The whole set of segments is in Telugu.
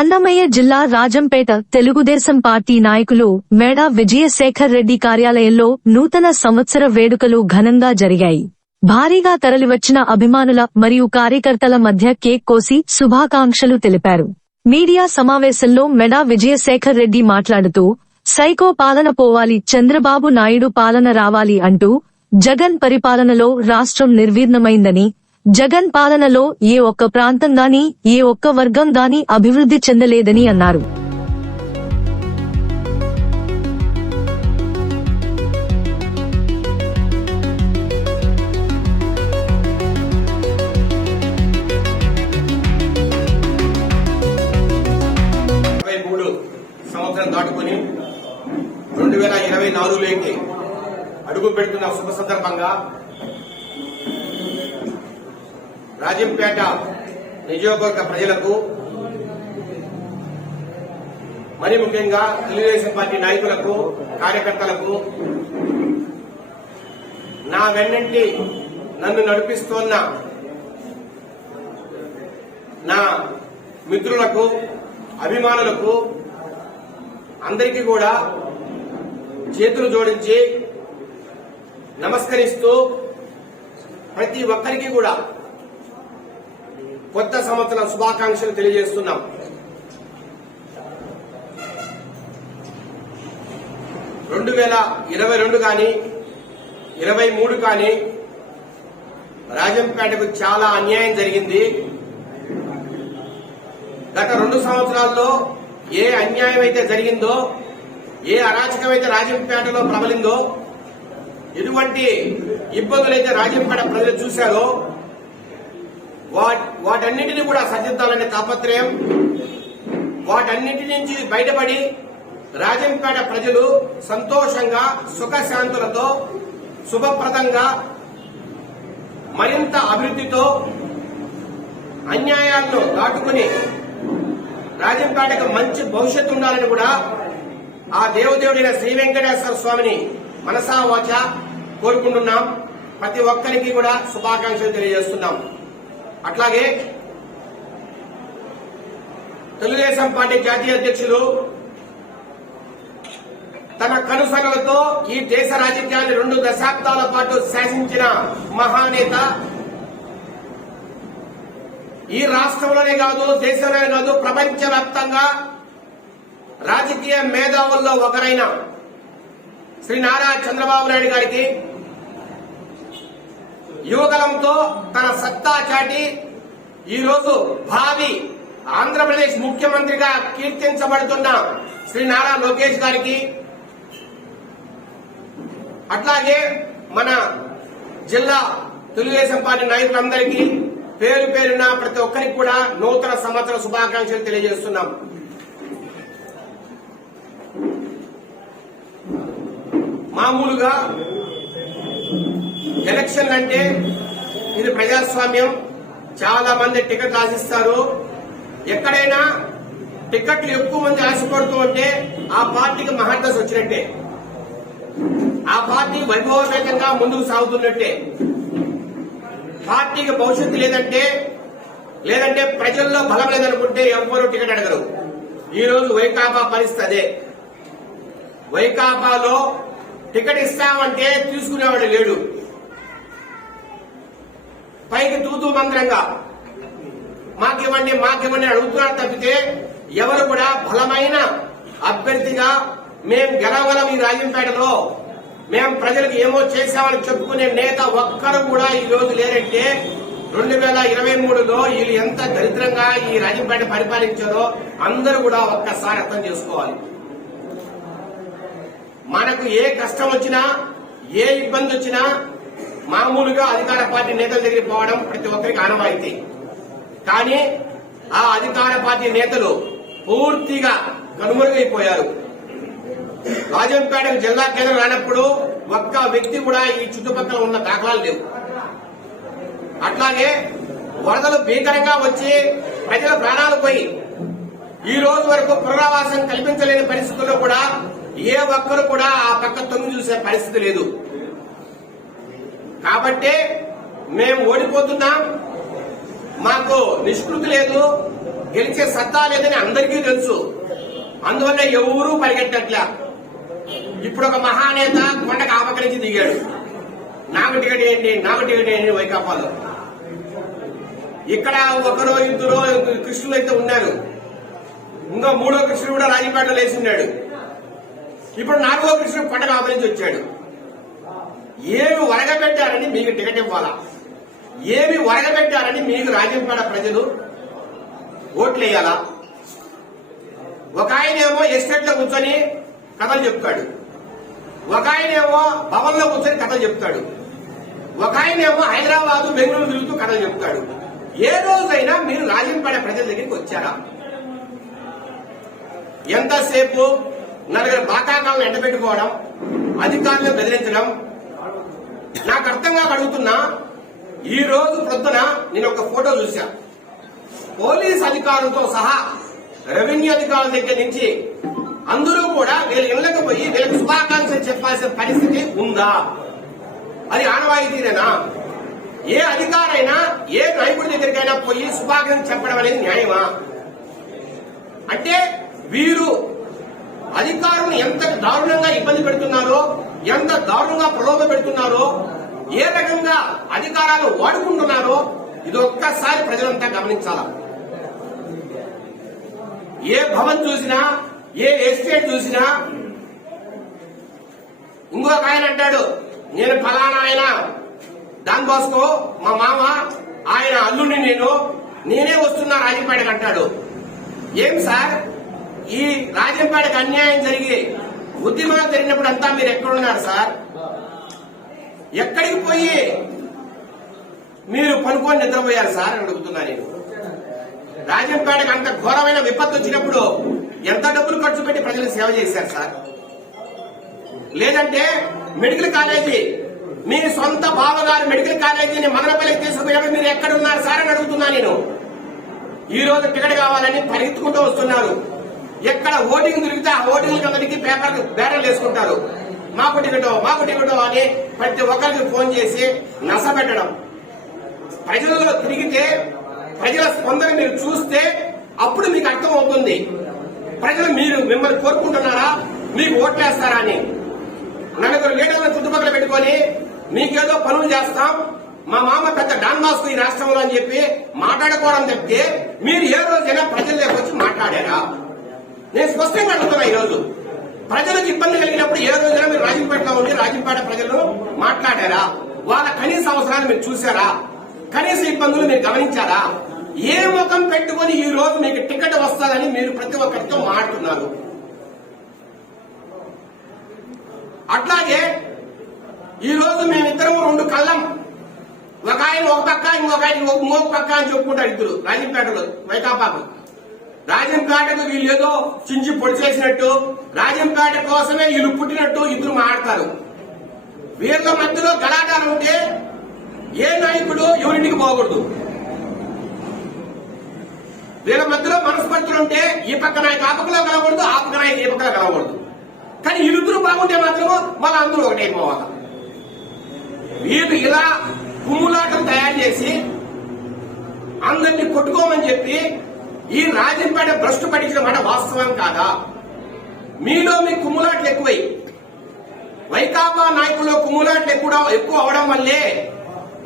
అన్నమయ్య జిల్లా రాజంపేట తెలుగుదేశం పార్టీ నాయకులు మేడా విజయశేఖర్ రెడ్డి కార్యాలయంలో నూతన సంవత్సర వేడుకలు ఘనంగా జరిగాయి. భారీగా తరలివచ్చిన అభిమానుల మరియు కార్యకర్తల మధ్య కేక్ కోసి శుభాకాంక్షలు తెలిపారు. మీడియా సమావేశంలో మేడా విజయశేఖర్ రెడ్డి మాట్లాడుతూ, సైకో పాలన పోవాలి, చంద్రబాబు నాయుడు పాలన రావాలి అంటూ, జగన్ పరిపాలనలో రాష్ట్రం నిర్వీర్ణమైందని, జగన్ పాలనలో ఏ ఒక్క ప్రాంతం గాని ఏ ఒక్క వర్గం గాని అభివృద్ధి చెందలేదని అన్నారు. సంవత్సరం దాటుకుని 2024లోకి అడుగు పెడుతున్న శుభ సందర్భంగా రాజంపేట నియోజకవర్గ ప్రజలకు, మరి ముఖ్యంగా తెలుగుదేశం పార్టీ నాయకులకు, కార్యకర్తలకు, నా వెన్నంటి నన్ను నడిపిస్తున్న నా మిత్రులకు, అభిమానులకు అందరికీ కూడా చేతులు జోడించి నమస్కరిస్తూ ప్రతి ఒక్కరికి కూడా కొత్త సంవత్సరం శుభాకాంక్షలు తెలియజేస్తున్నాం. రెండు 2022 కానీ 23 కానీ రాజంపేటకు చాలా అన్యాయం జరిగింది. గత 2 సంవత్సరాల్లో ఏ అన్యాయం అయితే జరిగిందో, ఏ అరాచకం అయితే రాజంపేటలో ప్రబలిందో, ఎటువంటి ఇబ్బందులైతే రాజంపేట ప్రజలు చూశారో వాటన్నిటిని కూడా సరిదిద్దాలనే తాపత్రయం, వాటన్నిటి నుంచి బయటపడి రాజంపేట ప్రజలు సంతోషంగా, సుఖశాంతులతో, శుభప్రదంగా, మరింత అభివృద్ధితో, అన్యాయాలను దాటుకుని రాజంపేటకు మంచి భవిష్యత్తు ఉండాలని కూడా ఆ దేవదేవుడైన శ్రీ వెంకటేశ్వర స్వామిని మనసా వాచ కోరుకుంటున్నాం. ప్రతి ఒక్కరికి కూడా శుభాకాంక్షలు తెలియజేస్తున్నాం. అట్లాగే తెలుగుదేశం పార్టీ జాతీయ అధ్యక్షులు తన కనుసనలతో ఈ దేశ రాజకీయాన్ని 2 దశాబ్దాల పాటు శాసించిన మహానేత, ఈ రాష్ట్రంలోనే కాదు, దేశంలోనే కాదు, ప్రపంచవ్యాప్తంగా రాజకీయ మేధావుల్లో ఒకరైన శ్రీ నారా చంద్రబాబు నాయుడు గారికి యువగలంతో తన సత్తా చాటి ఈరోజు భావి ఆంధ్రప్రదేశ్ ముఖ్యమంత్రిగా కీర్తించబడుతున్న శ్రీ నారా లోకేష్ గారికి, అట్లాగే మన జిల్లా తెలుగుదేశం పార్టీ నాయకులందరికీ పేరు పేరున ప్రతి ఒక్కరికి కూడా నూతన సంవత్సర శుభాకాంక్షలు తెలియజేస్తున్నాం. మామూలుగా ఎలక్షన్ అంటే ఇది ప్రజాస్వామ్యం. చాలా మంది టికెట్ ఆశిస్తారు. ఎక్కడైనా టికెట్లు ఎక్కువ మంది ఆశపడుతూ ఉంటే ఆ పార్టీకి మహర్దశ వచ్చినట్టే, ఆ పార్టీ వైభవపేతంగా ముందుకు సాగుతున్నట్టే. పార్టీకి భవిష్యత్తు లేదంటే ప్రజల్లో బలం లేదనుకుంటే ఎవరు టికెట్ అడగరు. ఈ రోజు వైకాపా పరిస్థితి అదే. వైకాపాలో టికెట్ ఇస్తామంటే తీసుకునేవాడు లేడు. పైకి తూతూ మంత్రంగా మాకివ్వండి అడుగుతున్నారు తప్పితే ఎవరు కూడా బలమైన అభ్యర్థిగా మేం గెలవగలం, ఈ రాజంపేటలో మేం ప్రజలకు ఏమో చేశామని చెప్పుకునే నేత ఒక్కరు కూడా ఈ రోజు లేరంటే 2023లో వీళ్ళు ఎంత దరిద్రంగా ఈ రాజంపేట పరిపాలించారో అందరూ కూడా ఒక్కసారి అర్థం చేసుకోవాలి. మనకు ఏ కష్టం వచ్చినా, ఏ ఇబ్బంది వచ్చినా మామూలుగా అధికార పార్టీ నేతల దగ్గరికి పోవడం ప్రతి ఒక్కరికి ఆనవాయితీ. కానీ ఆ అధికార పార్టీ నేతలు పూర్తిగా కనుమరుగైపోయారు. రాజంపేటకు జిల్లా కేంద్రం రానప్పుడు ఒక్క వ్యక్తి కూడా ఈ చుట్టుపక్కల ఉన్న దాఖలాలు లేవు. అట్లాగే వరదలు భీకరంగా వచ్చి ప్రజల ప్రాణాలు పోయి ఈ రోజు వరకు పునరావాసం కల్పించలేని పరిస్థితుల్లో కూడా ఏ ఒక్కరు కూడా ఆ పక్క తొంగి చూసే పరిస్థితి లేదు. కాబట్టే మేము ఓడిపోతున్నాం, మాకు నిష్కృతి లేదు, గెలిచే సత్తా లేదని అందరికీ తెలుసు. అందువల్ల ఎవరూ పరిగెట్టట్లే. ఇప్పుడు ఒక మహానేత కొండకు ఆపకరించి దిగాడు, నాకు టికెట్ ఏంటి, నాకు టికెట్ ఏంటి వైకాపాలో. ఇక్కడ ఒకరో ఇద్దరు కృష్ణులు అయితే ఉన్నారు, ఇంకా మూడో కృష్ణుడు కూడా రాజంపేటలో లేచున్నాడు. ఇప్పుడు నాలుగో కృష్ణుడు కొండకు ఆపరించి వచ్చాడు. ఏమి వరగబెట్టారని మీకు టికెట్ ఇవ్వాలా? ఏమి వరగబెట్టారని మీకు రాజంపేట ప్రజలు ఓట్లు వేయాలా? ఒక ఆయనేమో ఎస్టేట్ లో కూర్చొని కథలు చెప్తాడు, ఒక ఆయనేమో భవన్ లో కూర్చొని కథలు చెప్తాడు, ఒక ఆయనేమో హైదరాబాద్ బెంగళూరు తిరుగుతూ కథలు చెప్తాడు. ఏ రోజైనా మీరు రాజంపేట ప్రజల దగ్గరికి వచ్చారా? ఎంతసేపు నలుగురు బాకాకాలను ఎండబెట్టుకోవడం, అధికారులను బెదిరించడం. నాకు అర్థంగా అడుగుతున్నా, ఈ రోజు ప్రొద్దున నేను ఒక ఫోటో చూశా. పోలీస్ అధికారులతో సహా రెవెన్యూ అధికారుల దగ్గర నుంచి అందరూ కూడా వీళ్ళ ఇళ్లకు పోయి వీళ్ళకి శుభాకాంక్షలు చెప్పాల్సిన పరిస్థితి ఉందా? అది ఆనవాయితీనేనా? ఏ అధికారైనా ఏ నాయకుడి దగ్గరికైనా పోయి శుభాకాంక్షలు చెప్పడం అనేది న్యాయమా? అంటే వీరు అధికారులను ఎంత దారుణంగా ఇబ్బంది పెడుతున్నారో, ఎంత దారుణంగా ప్రలోభ పెడుతున్నారో, ఏ రకంగా అధికారాలు వాడుకుంటున్నారో ఇది ఒక్కసారి ప్రజలంతా గమనించాలా. ఏ భవన్ చూసినా, ఏ ఎస్టేట్ చూసినా ఇంకొక ఆయన అంటాడు, నేను ఫలానా ఆయన డాన్ బాస్కో మా మామ, ఆయన అల్లుడిని నేనే వస్తున్నా రాజంపేటకు అంటాడు. ఏం సార్, ఈ రాజంపేటకు అన్యాయం జరిగి ఉద్యమాలు జరిగినప్పుడు అంతా మీరు ఎక్కడున్నారు సార్? ఎక్కడికి పోయి మీరు పనుకొని నిద్రపోయారు సార్ అని అడుగుతున్నా నేను. రాజంపేటకు అంత ఘోరమైన విపత్తు వచ్చినప్పుడు ఎంత డబ్బులు ఖర్చు పెట్టి ప్రజలకు సేవ చేశారు సార్? లేదంటే మెడికల్ కాలేజీ, మీ సొంత బావగారు మెడికల్ కాలేజీని మదనపల్లికి తీసుకుపోయినప్పుడు మీరు ఎక్కడున్నారు సార్ అని అడుగుతున్నా నేను. ఈ రోజు టికెట్ కావాలని పరిగెత్తుకుంటూ వస్తున్నారు. ఎక్కడ ఓటింగ్ దొరికితే ఆ ఓటింగ్ అందరికి పేపర్ బ్యానర్లు వేసుకుంటారు, మాకు టికెటో అని ప్రతి ఒక్కరికి ఫోన్ చేసి నసపెట్టడం. ప్రజలలో తిరిగితే ప్రజల స్పందన మీరు చూస్తే అప్పుడు మీకు అర్థం అవుతుంది ప్రజలు మిమ్మల్ని కోరుకుంటున్నారా, మీకు ఓట్లేస్తారా అని. నలుగురు లీడర్లను చుట్టుపక్కల పెట్టుకొని మీకేదో పనులు చేస్తాం, మా మామ పెద్ద డాన్ బాస్కో ఈ రాష్ట్రంలో అని చెప్పి మాట్లాడుకోవడం తప్పితే మీరు ఏ రోజైనా ప్రజల్లోకి వచ్చి మాట్లాడారా? నేను స్పష్టంగా అడుగుతున్నా. ఈ రోజు ప్రజలకు ఇబ్బంది కలిగినప్పుడు ఏ రోజైనా మీరు రాజంపేటలో ఉండి రాజంపేట ప్రజలను మాట్లాడారా? వాళ్ళ కనీస అవసరాలు మీరు చూసారా? కనీస ఇబ్బందులు మీరు గమనించారా? ఏ ముఖం పెట్టుకుని ఈ రోజు మీకు టికెట్ వస్తుందని మీరు ప్రతి ఒక్కరితో మాట్లాడుతున్నారు? అట్లాగే ఈ రోజు మేమిద్దరం రెండు కళ్ళం, ఒక ఆయన ఒక పక్క, ఇంకొక ఆయన ఇంకొక పక్క అని చెప్పుకుంటారు ఇద్దరు రాజంపేటలో వైకాపాకు. రాజంపేటకు వీళ్ళు ఏదో చించి పొడి చేసినట్టు, రాజంపేట కోసమే వీళ్ళు పుట్టినట్టు ఇద్దరు మాట్లాడతారు. వీళ్ళ మధ్యలో గలాటాలు ఉంటే ఏ నాయకుడు ఎవరింటికి పోకూడదు. వీళ్ళ మధ్యలో మనస్పర్ధలు ఉంటే ఈ పక్క నాయకు ఆ పక్కలో కలవకూడదు, ఆ పక్క నాయకు ఈ పక్కలో కలవకూడదు. కానీ వీళ్ళిద్దరూ బాగుంటే మాత్రం వాళ్ళ అందరూ ఒకటైపోవాలి. వీళ్ళు ఇలా కుమ్ములాటం తయారు చేసి అందరినీ కొట్టుకోమని చెప్పి ఈ రాజంపేట భ్రష్టు పట్టించిన మాట వాస్తవం కాదా? మీలో మీ కుమ్ములాట్లు ఎక్కువై వైకాపా నాయకుల్లో కుమ్ములాట్లు ఎక్కువ అవడం వల్లే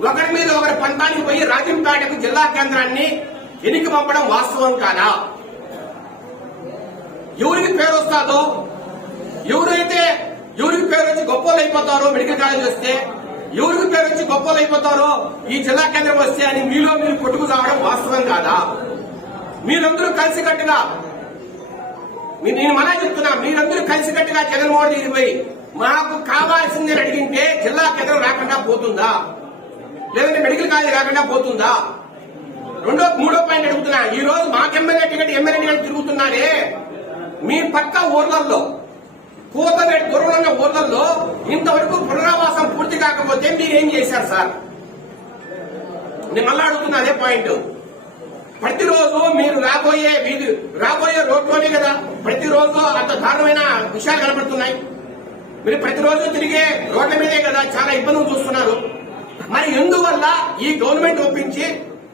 ఒకరి మీద ఒకరి పంతానికి పోయి రాజంపేటకు జిల్లా కేంద్రాన్ని ఎన్నిక పంపడం వాస్తవం కాదా? ఎవరికి పేరు వస్తాదో, ఎవరికి పేరు వచ్చి గొప్పలు అయిపోతారో మెడికల్ కాలేజ్ వస్తే, ఎవరికి పేరు వచ్చి గొప్పలు అయిపోతారో ఈ జిల్లా కేంద్రం వస్తే అని మీలో మీరు కొట్టుకు సాగడం వాస్తవం కాదా? మీరందరూ కలిసికట్టుగా, నేను మళ్ళా చెప్తున్నా, మీరందరూ కలిసికట్టుగా జగన్మోహన్ రెడ్డి పోయి మాకు కావాల్సిందని అడిగింటే జిల్లా కేంద్రం రాకుండా పోతుందా? లేదంటే మెడికల్ కాలేజ్ రాకుండా పోతుందా? మూడో పాయింట్ అడుగుతున్నా. ఈ రోజు మాకు ఎమ్మెల్యే టికెట్ తిరుగుతున్నారే, మీ పక్క ఊర్లలో కూతబెట్టి దూరంలో ఊర్లలో ఇంతవరకు పునరావాసం పూర్తి కాకపోతే మీరేం చేశారు సార్? నేను మళ్ళా అడుగుతున్నా అదే పాయింట్. ప్రతిరోజు మీరు రాబోయే రోడ్లోనే కదా ప్రతిరోజు అంత దారుణమైన విషయాలు కనబడుతున్నాయి. మీరు ప్రతిరోజు తిరిగే రోడ్ల మీదే కదా చాలా ఇబ్బందులు చూస్తున్నారు. మరి ఎందువల్ల ఈ గవర్నమెంట్ ఒప్పించి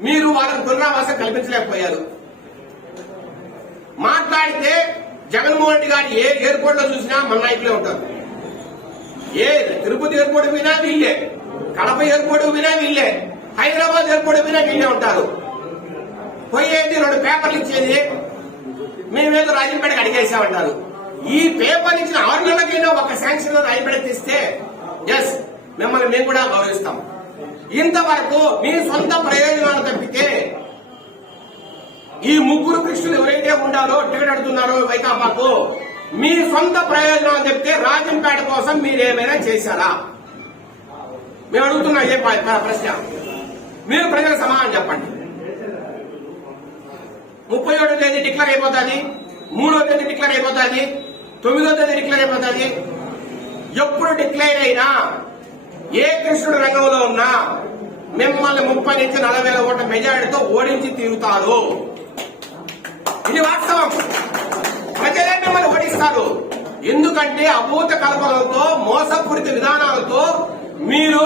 మీరు వాళ్ళకి పునరావాసం కల్పించలేకపోయారు? మాట్లాడితే జగన్మోహన్ రెడ్డి గారు ఏ ఎయిర్పోర్ట్ లో చూసినా మన నాయకులే ఉంటారు. ఏ తిరుపతి ఎయిర్పోర్ట్ పోయినా వీళ్ళే, కడప ఎయిర్పోర్ట్ పోయినా వీళ్ళే, హైదరాబాద్ ఎయిర్పోర్ట్ పోయినా వీళ్ళే ఉంటారు. పోయేది 2 పేపర్లు ఇచ్చేది మేమేదో రాజంపేటకి అడిగేసామంటారు. ఈ పేపర్ ఇచ్చిన 6 నెలలకైనా ఒక శాంక్షన్ లో రాజంపేట తీస్తే ఎస్ మిమ్మల్ని మేము కూడా గౌరవిస్తాం. ఇంతవరకు మీ సొంత ప్రయోజనాలు తప్పితే ఈ 3 కృష్ణులు ఎవరైతే ఉండారో టికెట్ అడుగుతున్నారో వైకాపాకు మీ సొంత ప్రయోజనాలు చెప్తే రాజంపేట కోసం మీరేమైనా చేశారా? మేము అడుగుతున్నా ఏ ప్రశ్న, మీరు ప్రజలకు సమాధానం చెప్పండి. 37వ తేదీ డిక్లేర్ అయిపోతుంది, 3వ తేదీ డిక్లేర్ అయిపోతుంది, 9వ తేదీ డిక్లేర్ అయిపోతుంది. ఎప్పుడు డిక్లేర్ అయినా ఏ కృష్ణుడు రంగంలో ఉన్నా మిమ్మల్ని 30 నుంచి 40,000 ఓట్ల మెజారిటీతో ఓడించి తీరుతారు. ఇది వాస్తవం. ప్రజలే మిమ్మల్ని ఓడిస్తారు. ఎందుకంటే అభూత కల్పనలతో మోసపూరిత విధానాలతో మీరు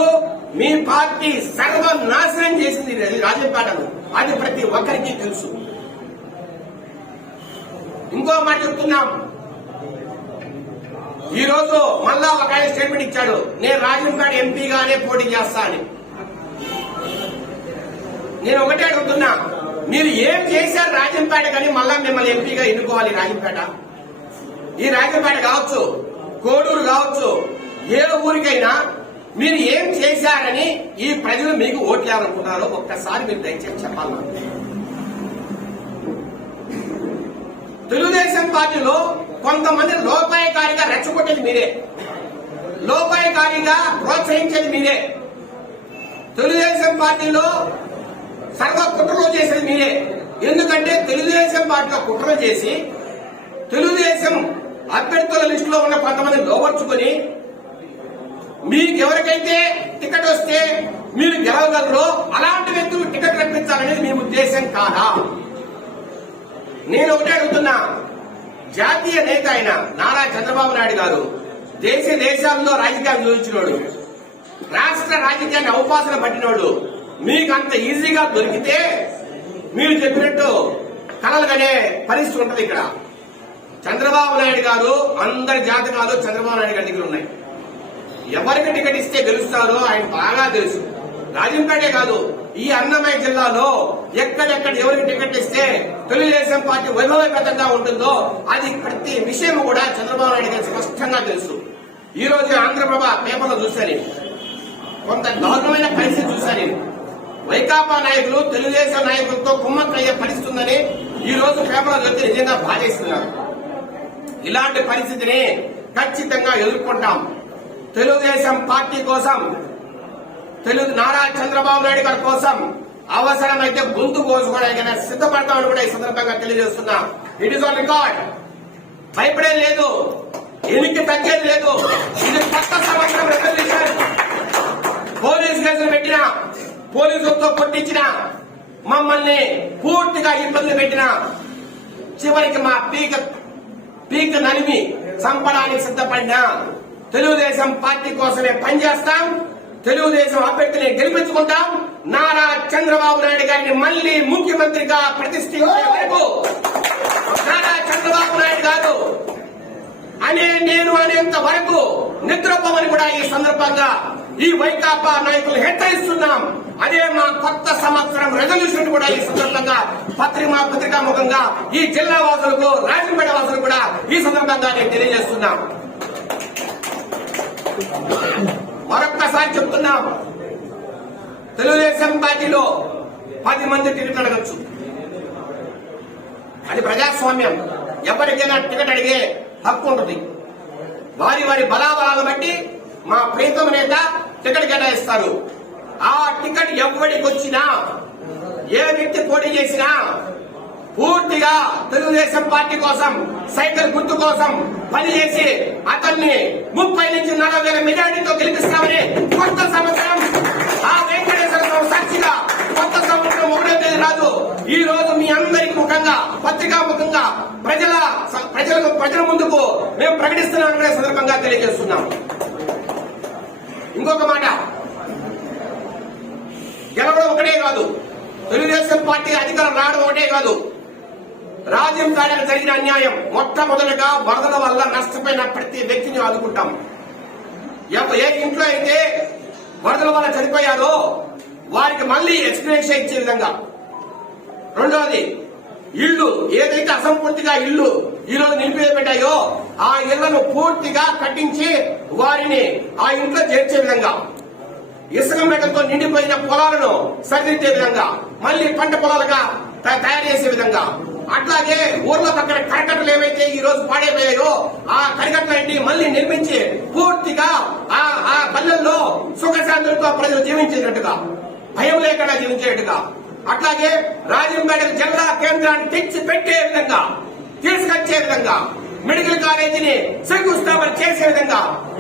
మీ పార్టీ సర్వనాశనం చేసింది రాజంపేటను. అది ప్రతి ఒక్కరికి తెలుసు. ఇంకో మాట చెప్తున్నాం. ఈ రోజు మళ్ళా ఒక ఆయన స్టేట్మెంట్ ఇచ్చాడు, నేను రాజంపేట ఎంపీగానే పోటీ చేస్తా అని. నేను ఒకటే అడుగుతున్నా, మీరు ఏం చేశారు రాజంపేట కానీ మళ్ళా మిమ్మల్ని ఎంపీగా ఎన్నుకోవాలి? రాజంపేట, ఈ రాజంపేట కావచ్చు, కోడూరు కావచ్చు, ఏ ఊరికైనా మీరు ఏం చేశారని ఈ ప్రజలు మీకు ఓట్లేయాలనుకున్నారో ఒక్కసారి మీరు దయచేసి చెప్పాలి. తెలుగుదేశం పార్టీలో కొంతమంది లోపాయకారిగా రెచ్చగొట్టేది మీరే, లోపాయకారిగా ప్రోత్సహించేది మీరే. తెలుగుదేశం పార్టీలో సర్వ కుట్రలు చేసేది మీరే. ఎందుకంటే తెలుగుదేశం పార్టీలో కుట్రలు చేసి తెలుగుదేశం అభ్యర్థుల లిస్టులో ఉన్న కొంతమంది లోవర్చుకుని మీకు ఎవరికైతే టికెట్ వస్తే మీరు గెలవగలరో అలాంటి వ్యక్తులు టికెట్ రప్పించాలనేది మీ ఉద్దేశం కాదా? నేను ఒకటే అడుగుతున్నా, జాతీయ నేత అయిన నారా చంద్రబాబు నాయుడు గారు దేశాల్లో రాజకీయాలు చూపించినోడు, రాష్ట్ర రాజకీయాన్ని అవకాశం పట్టినోడు, మీకు అంత ఈజీగా దొరికితే మీరు చెప్పినట్టు కలలుగానే పరిస్థితి ఉంటది. ఇక్కడ చంద్రబాబు నాయుడు గారు అందరి జాతకాలు చంద్రబాబు నాయుడు గారి దగ్గర ఉన్నాయి. ఎవరికి టికెట్ ఇస్తే గెలుస్తారో ఆయన బాగా తెలుసు. రాజంపేటే కాదు, ఈ అన్నమయ్య జిల్లాలో ఎక్కడెక్కడ ఎవరికి టికెట్ ఇస్తే తెలుగుదేశం పార్టీ వైభవపేతంగా ఉంటుందో అది ప్రతి విషయం కూడా చంద్రబాబు నాయుడు గారికి స్పష్టంగా తెలుసు. ఈ రోజు ఆంధ్రప్రభ పేపర్లో చూశాను, కొంత దారుణమైన పరిస్థితి చూశాను. వైకాపా నాయకులు తెలుగుదేశం నాయకులతో కుమ్మక్కయ్యే పరిస్థితి ఉందని ఈ రోజు పేపర్లో చదివితే నిజంగా బాధేస్తున్నారు. ఇలాంటి పరిస్థితిని ఖచ్చితంగా ఎదుర్కొంటాం. తెలుగుదేశం పార్టీ కోసం, నారా చంద్రబాబు నాయుడు గారి కోసం అవసరమైతే గొంతు కోసుకోవడానికి సిద్ధపడతామని కూడా ఈ సందర్భంగా తెలియజేస్తున్నా. It is on record. భయపడేది లేదు, ఎనికి తగ్గేది లేదు. ఇది కొత్త సంవత్సరం రెజల్యూషన్. పోలీసు కేసులు పెట్టినా, పోలీసులతో కొట్టించిన, మమ్మల్ని పూర్తిగా ఇబ్బందులు పెట్టిన, చివరికి మా పీక నలిమి చంపడానికి సిద్ధపడినా తెలుగుదేశం పార్టీ కోసమే పనిచేస్తాం. తెలుగుదేశం అభ్యర్థిని గెలిపించుకుంటాం. నారా చంద్రబాబు నాయుడు గారిని మళ్లీ ముఖ్యమంత్రిగా ప్రతిష్ఠించే వరకు నారా చంద్రబాబు నాయుడు గారు నేను అనేంత వరకు నిద్రపోమని కూడా ఈ సందర్భంగా ఈ వైకాపా నాయకులు హెచ్చరిస్తున్నాం. అదే మా కొత్త సంవత్సరం రెజల్యూషన్ కూడా ఈ సందర్భంగా పత్రికా ముఖంగా ఈ జిల్లా వాసులకు, రాజంపేట వాసులకు కూడా ఈ సందర్భంగా నేను తెలియజేస్తున్నాం. మరొక్కసారి చెప్తున్నాం, తెలుగుదేశం పార్టీలో 10 మంది టికెట్ అడగచ్చు. అది ప్రజాస్వామ్యం. ఎవరికైనా టికెట్ అడిగే హక్కు ఉంటుంది. వారి బలాబలాలను బట్టి మా ప్రీతం నేత టికెట్ కేటాయిస్తారు. ఆ టికెట్ ఎవరికి వచ్చినా, ఏ వ్యక్తి పోటీ చేసినా పూర్తిగా తెలుగుదేశం పార్టీ కోసం, సైకిల్ గుర్తు కోసం పనిచేసి అతన్ని 30 నుంచి 40,000 మెజారిటీతో గెలిపిస్తామని కొత్త సంవత్సరం ఆ వెంకటేశ్వర స్వామి సాక్షిగా కొత్త సంవత్సరం 1వ తేదీ రాదు ఈ రోజు మీ అందరికి ముఖంగా, పత్రికా ముఖంగా ప్రజల ముందుకు మేము ప్రకటిస్తున్నామనే సందర్భంగా తెలియజేస్తున్నాం. ఇంకొక మాట, గెలవడం ఒకటే కాదు, తెలుగుదేశం పార్టీ అధికారం రావడం ఒకటే కాదు, రాజంపేటకు జరిగిన అన్యాయం, మొట్టమొదటిగా వరదల వల్ల నష్టపోయిన ప్రతి వ్యక్తిని ఆదుకుంటాం. ఏ ఇంట్లో అయితే వరదల వల్ల చనిపోయారో వారికి మళ్లీ ఎక్స్ప్లెనేషన్ ఇచ్చే విధంగా. రెండోది, ఇళ్లు ఏదైతే అసంపూర్తిగా ఇళ్లు ఈ రోజు నిలిపివేయబడ్డాయో ఆ ఇళ్లను పూర్తిగా కట్టించి వారిని ఆ ఇంట్లో చేర్చే విధంగా, ఇసుక మెటలతో నిండిపోయిన పొలాలను సరిదిద్దే విధంగా, మళ్లీ పంట పొలాలుగా తయారు చేసే విధంగా, అట్లాగే ఊర్లో పక్కన కరకట్టలు ఏవైతే ఈ రోజు పాడైపోయాయో ఆ కరకట్టలన్నింటినీ మళ్లీ నిర్మించి పూర్తిగా ఆ పల్లెల్లో సుఖశాంతులతో ప్రజలు జీవించేటట్టుగా, భయం లేకుండా జీవించేట్టుగా, అట్లాగే రాజంపేట జిల్లా కేంద్రాన్ని తెచ్చి పెట్టే విధంగా, తీసుకొచ్చే విధంగా, మెడికల్ కాలేజీని శంకుస్థాపన చేసే విధంగా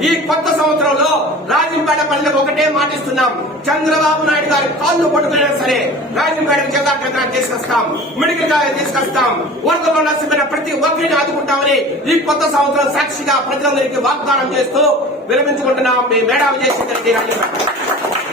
ఈ కొత్త సంవత్సరంలో రాజంపేట ప్రజలకు ఒకటే మాటిస్తున్నాం. చంద్రబాబు నాయుడు గారి కాళ్ళు పట్టుకున్నా సరే రాజంపేట జిల్లా కేంద్రాన్ని తీసుకొస్తాం, మెడికల్ కాలేజీ తీసుకొస్తాం, వరదల్లో నష్టపోయిన ప్రతి ఒక్కరిని ఆదుకుంటామని ఈ కొత్త సంవత్సరం సాక్షిగా ప్రజలందరికీ వాగ్దానం చేస్తూ విరమించుకుంటున్నాం. మీ మేడా విజయశేఖర్ రెడ్డి, రాజంపేట.